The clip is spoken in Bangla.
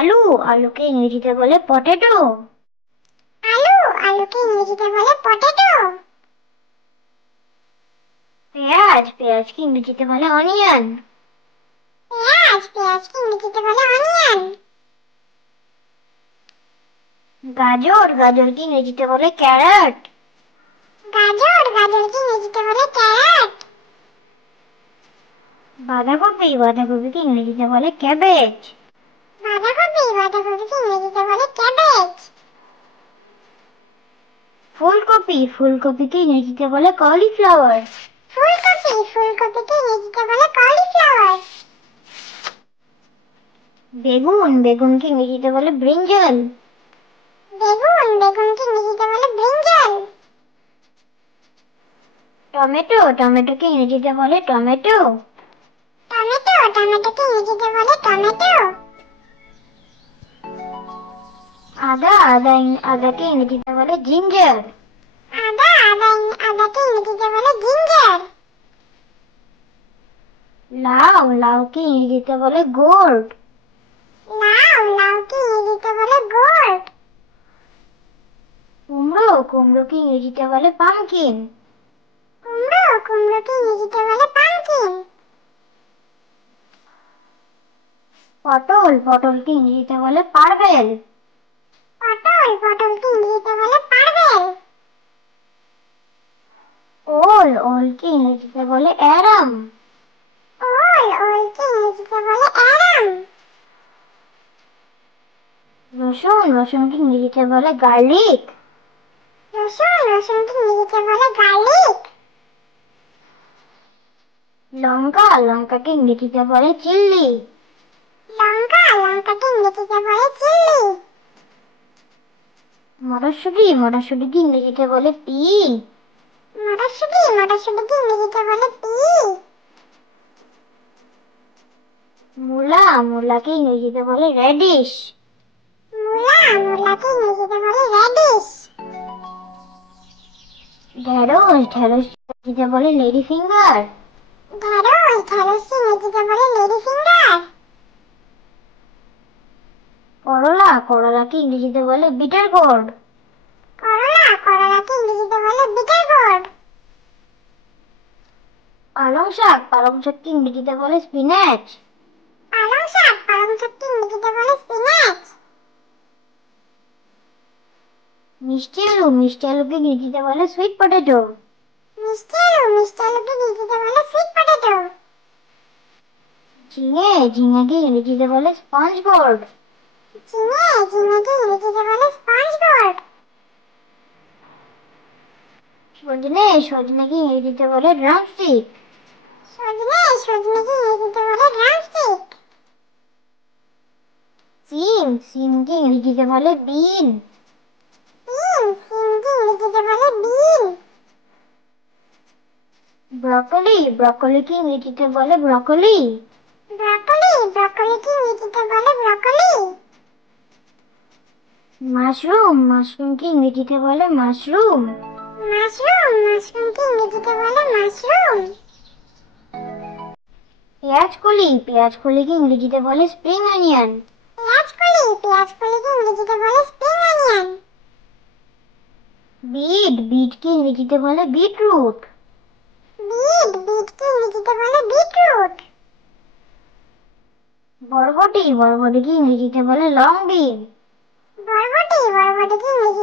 আলু আলুকে ইংরেজিতে বলে পটেটো। আলুকে ইংরেজিতে বলে পটেটো। পেঁয়াজকে ইংরেজিতে বলে অনিয়ন। পেঁয়াজকে ইংরেজিতে বলে অনিয়ন। গাজরকে ইংরেজিতে বলে ক্যারট। গাজরকে ইংরেজিতে বলে ক্যারট। বাঁধাকপিকে ইংরেজিতে বলে ক্যাবেজ। বাঁধাকপিকে ইংরেজিতে বলে ক্যাবেজ। ফুলকপিকে ইংরেজিতে বলে কলিফ্লাওয়ার। ফুলকপিকে ইংরেজিতে বলে কলিফ্লাওয়ার। বেগুনকে ইংরেজিতে বলে ব্রিঞ্জাল। বেগুনকে ইংরেজিতে বলে ব্রিঞ্জাল। টমেটোকে ইংরেজিতে বলে টমেটো। টমেটোকে ইংরেজিতে বলে টমেটো। আদাকে ইংরেজিতে বলে জিঞ্জার। আদাকে ইংরেজিতে বলে জিঞ্জার। লাউকে ইংরেজিতে বলে গোর্ড। লাউকে ইংরেজিতে বলে গোর্ড। কুমড়োকে ইংরেজিতে বলে পামকিন। কুমড়োকে ইংরেজিতে বলে পামকিন। পটলকে ইংরেজিতে বলে পার্ভেল। পটলকে ইংরেজিতে বলে পার্ভেল। ওলকে ইংরেজিতে বলে অ্যারাম। ওলকে ইংরেজিতে বলে অ্যারাম। রসুনকে ইংরেজিতে বলে গার্লিক। রসুনকে ইংরেজিতে বলে গার্লিক। লঙ্কাকে ইংরেজিতে বলে চিল্লি। লঙ্কাকে ইংরেজিতে বলে চিলি। মটরশুঁটিকে ইংরেজিতে বলে পি। মটরশুঁটিকে ইংরেজিতে বলে পি। মূলাকে ইংরেজিতে বলে রেডিশ। মূলাকে ইংরেজিতে বলে রেডিশ। ঢেঁড়সকে ইংরেজিতে বলে লেডি ফিঙ্গার। ঢেঁড়সকে ইংরেজিতে বলে লেডি ফিঙ্গার। করলাকে ইংরেজিতে বলে বিটার গোর্ড। করলাকে ইংরেজিতে বলে বিটার গোর্ড। পালংশাককে ইংরেজিতে বলে স্পিনাচ। পালংশাককে ইংরেজিতে বলে স্পিনাচ। মিষ্টি আলুকে ইংরেজিতে বলে সুইট পটেটো। মিষ্টি আলুকে ইংরেজিতে বলে সুইট পটেটো। ঝিঙেকে ইংরেজিতে বলে স্পঞ্জ বোর্ড। ঝিঙেকে ইংরেজিতে বলে স্পঞ্জ বোর্ড। সজনেকে ইংরেজিতে বলে ড্রামস্টিক। সজনেকে ইংরেজিতে বলে ড্রামস্টিক। সিমকে ইংরেজিতে বলে বিন। সিমকে ইংরেজিতে বলে বিন। ব্রকলিকে ইংরেজিতে বলে ব্রকলি। ব্রকলিকে ইংরেজিতে বলে ব্রকলি। মাশরুমকে ইংরেজিতে বলে মাশরুম। মাশরুমকে ইংরেজিতে বলে মাশরুম। পেঁয়াজকলিকে ইংরেজিতে বলে স্প্রিং অনিয়ন। পেঁয়াজকলিকে ইংরেজিতে বলে স্প্রিং অনিয়ন। বিটকে ইংরেজিতে বলে বিটরুট। বিটকে ইংরেজিতে বলে বিটরুট। বরবটিকে ইংরেজিতে বলে লং বিন। বরবটিকে ইংরেজিতে